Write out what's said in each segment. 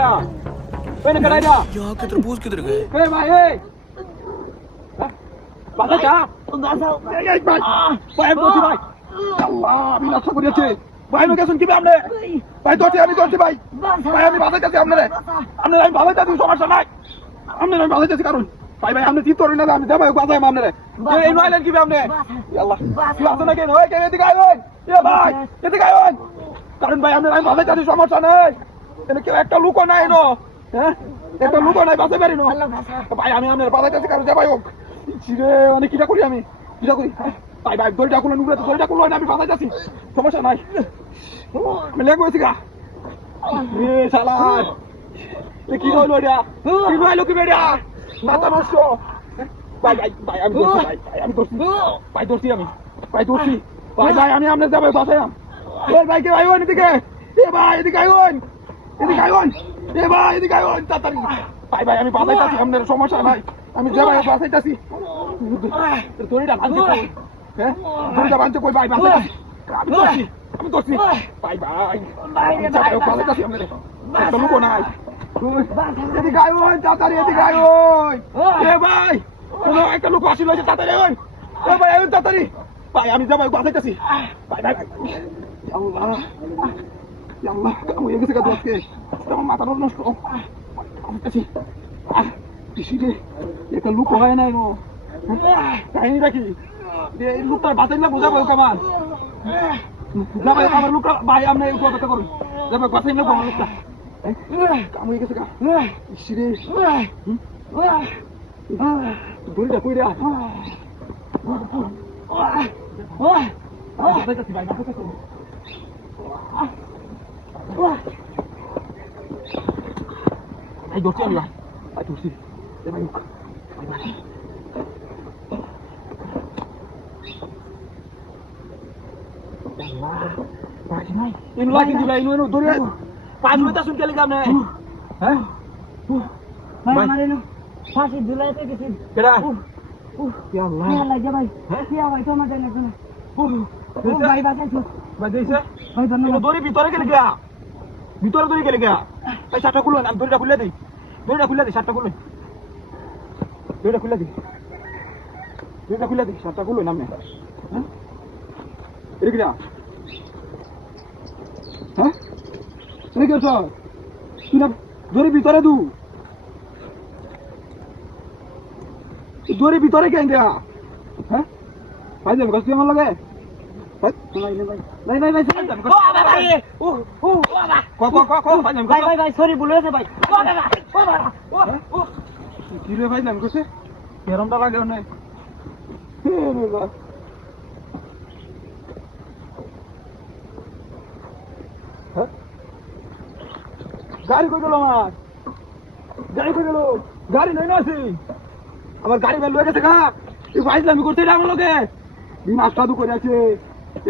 यहाँ की तरबूज किधर गए? ভাই লোকে শুন কি আপনি ভাই দর্শি আমি দর্শি ভাই ভাই আমি বাধা যাচ্ছি আপনারে আপনার আমি ভালো যাচ্ছি সমস্যা নাই আপনার আমি ভালো যাচ্ছি কারণ ভাই ভাই আপনি চিন্তা করেন না আমি যাবো বাজাই আপনারে এই নইলেন কি আপনি আল্লাহ কি আছে নাকি ওই কে এদিকে আইবেন এ ভাই এদিকে আইবেন কারণ ভাই আপনার আমি ভালো যাচ্ছি সমস্যা নাই এনে কেউ একটা লুকো নাই নো হ্যাঁ একটা লুকো নাই বাজাই পারি না ভাই আমি আপনার বাধা যাচ্ছি কারণ যাবাই হোক ছিরে অনেক কিটা করি আমি কিটা করি ভাই ভাই দড়িটা খুলে নুরে তো দড়িটা খুলে আমি বাধা যাচ্ছি সমস্যা নাই আমি লেগে গেছি গা এ শালা এ কি হলো এটা কি হলো কি বেড়া মাথা নষ্ট ভাই ভাই ভাই আমি দর্শি ভাই আমি দর্শি ভাই দর্শি আমি ভাই দর্শি ভাই ভাই আমি আপনার যাবো বাসায় এ ভাই কে ভাই ওন এদিকে এ ভাই এদিকে আইওন এদিকে আইওন এ ভাই এদিকে আইওন তাড়াতাড়ি ভাই ভাই আমি বাসায় যাচ্ছি আপনার সমস্যা নাই আমি যাবো বাসায় যাচ্ছি দড়িটা ভাঙছে হ্যাঁ দড়িটা ভাঙছে কই ভাই বাসায় আমি দর্শি আমি দর্শি ভাই ভাই যাবো বাসায় যাচ্ছি আপনার একটা লুকো নাই এদিকে আইওন তাড়াতাড়ি এদিকে আইওন এ ভাই কোনো একটা লোক আসিল হয়েছে তাড়াতাড়ি আইওন এ ভাই আইওন তাড়াতাড়ি ভাই আমি যাবো বাসায় যাচ্ছি ভাই ভাই আল্লাহ আল্লাহ কাম হয়ে গেছে কাজ আজকে আমার মাথা নষ্ট আছি কিসিরে একটা লুক হয় নাই নো কাহিনী রাখি এই লুকটা বাঁচাই না বোঝাবো কামান যাবে আমার লুকটা ভাই আপনি একটু অপেক্ষা করুন যাবে বাঁচাই না আমার লুকটা কাম হয়ে গেছে কিসিরে দড়িটা কই রে ভাই দর্শি আমি ভাই দর্শি ভাই ইনু লাগি দিবা ইনু দড়ি 5 মিনিট শুন কেলে গামনে হ্যাঁ ভাই মারেনো ফাঁসি ঝুলাইতে গেছি কেডা ইয়া আল্লাহ ইয়া লাগে ভাই ইয়া ভাই তো আমাদের না ভাই বাঁচাইছো ভাই দিছে ভাই ধন্যবাদ দড়ি ভিতরে গেলে গিয়া ভিতরে দড়ি গেলে গিয়া ভাই শার্টটা খুলুন আমি দড়িটা খুলে দেই শার্টটা খুলুন দড়িটা খুলে দেই শার্টটা খুলুন আপনি হ্যাঁ এদিকে যা হ্যাঁ এদিকে স্যার তুই না দড়ি ভিতরে দড়ি ভিতরে কেন দেয়া হ্যাঁ ভাই যাবে কষ্ট আমার লাগে ভাই সরি ভুল হয়েছে ভাই কি রে ভাই নাম করছে কেরমটা লাগে অনেক গাড়ি কই গেল আমার গাড়ি নাই না আছে আমার গাড়ি বের লয়ে গেছে গা এই ভাইজলামি করতে আমার লোকে নাস্তাদু করে আছে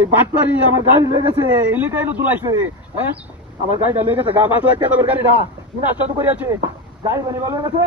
এই বাটপারি আমার গাড়ি লয়ে গেছে এলাকায় তো তুলাইছে হ্যাঁ আমার গাড়িটা লয়ে গেছে গা বাসো একটা তোর গাড়িটা নাস্তাদু করে আছে গাড়ি বানি ভালো হয়ে গেছে